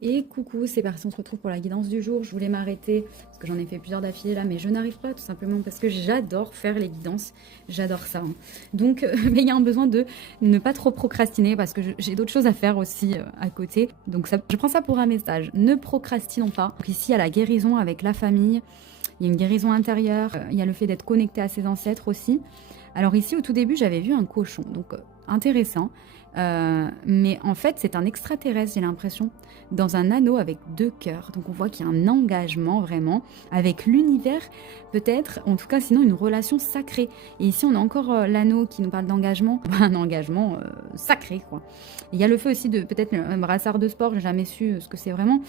Et coucou, c'est parti, on se retrouve pour la guidance du jour. Je voulais m'arrêter parce que j'en ai fait plusieurs d'affilée là, mais je n'arrive pas tout simplement parce que j'adore faire les guidances. J'adore ça, hein. Donc, mais il y a un besoin de ne pas trop procrastiner parce que j'ai d'autres choses à faire aussi à côté. Donc, ça, je prends ça pour un message. Ne procrastinons pas. Donc, ici, il y a la guérison avec la famille. Il y a une guérison intérieure. Il y a le fait d'être connecté à ses ancêtres aussi. Alors ici, au tout début, j'avais vu un cochon. Donc, intéressant. Mais en fait, c'est un extraterrestre, j'ai l'impression, dans un anneau avec 2 cœurs. Donc on voit qu'il y a un engagement vraiment avec l'univers, peut-être, en tout cas sinon une relation sacrée. Et ici on a encore l'anneau qui nous parle d'engagement, un engagement sacré quoi. Et il y a le fait aussi de peut-être un brassard de sport, j'ai jamais su ce que c'est vraiment.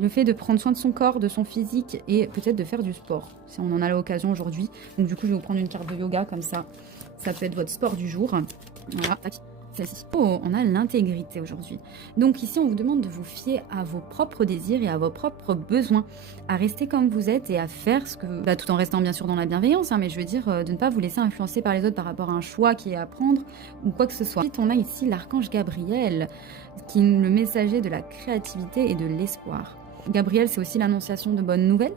Le fait de prendre soin de son corps, de son physique et peut-être de faire du sport, si on en a l'occasion aujourd'hui. Donc du coup je vais vous prendre une carte de yoga comme ça, ça peut être votre sport du jour. Voilà. Oh, on a l'intégrité aujourd'hui. Donc ici, on vous demande de vous fier à vos propres désirs et à vos propres besoins, à rester comme vous êtes et à faire ce que... Bah, tout en restant bien sûr dans la bienveillance, hein, mais je veux dire de ne pas vous laisser influencer par les autres par rapport à un choix qui est à prendre ou quoi que ce soit. Ensuite, on a ici l'archange Gabriel, qui est le messager de la créativité et de l'espoir. Gabriel, c'est aussi l'annonciation de bonnes nouvelles.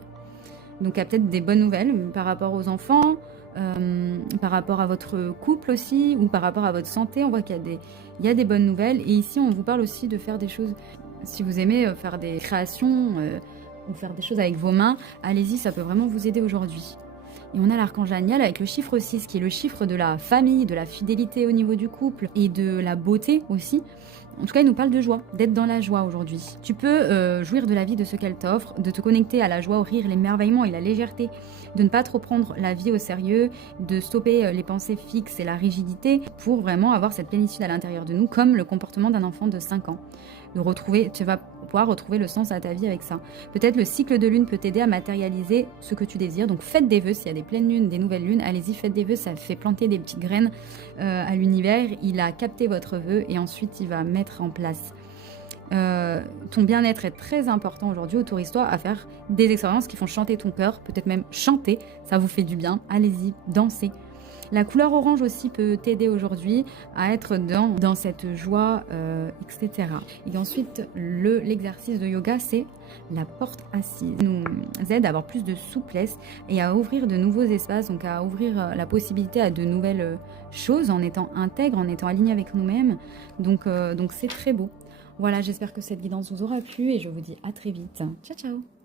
Donc il y a peut-être des bonnes nouvelles par rapport aux enfants, par rapport à votre couple aussi, ou par rapport à votre santé. On voit qu'il y a des bonnes nouvelles. Et ici, on vous parle aussi de faire des choses, si vous aimez faire des créations ou faire des choses avec vos mains, allez-y, ça peut vraiment vous aider aujourd'hui. Et on a l'archange Daniel avec le chiffre 6, qui est le chiffre de la famille, de la fidélité au niveau du couple et de la beauté aussi. En tout cas, il nous parle de joie, d'être dans la joie aujourd'hui. Tu peux jouir de la vie, de ce qu'elle t'offre, de te connecter à la joie, au rire, l'émerveillement et la légèreté, de ne pas trop prendre la vie au sérieux, de stopper les pensées fixes et la rigidité pour vraiment avoir cette plénitude à l'intérieur de nous, comme le comportement d'un enfant de 5 ans. De retrouver, tu vas pouvoir retrouver le sens à ta vie avec ça. Peut-être le cycle de lune peut t'aider à matérialiser ce que tu désires. Donc faites des vœux, s'il y a des pleines lunes, des nouvelles lunes, allez-y, faites des vœux, ça fait planter des petites graines à l'univers. Il a capté votre vœu et ensuite il va mettre en place. Ton bien-être est très important aujourd'hui. Autorise-toi à faire des expériences qui font chanter ton cœur, peut-être même chanter, ça vous fait du bien. Allez-y, dansez. La couleur orange aussi peut t'aider aujourd'hui à être dans cette joie, etc. Et ensuite, l'exercice de yoga, c'est la porte assise. Ça nous aide à avoir plus de souplesse et à ouvrir de nouveaux espaces, donc à ouvrir la possibilité à de nouvelles choses en étant intègre, en étant aligné avec nous-mêmes. Donc c'est très beau. Voilà, j'espère que cette guidance vous aura plu et je vous dis à très vite. Ciao, ciao!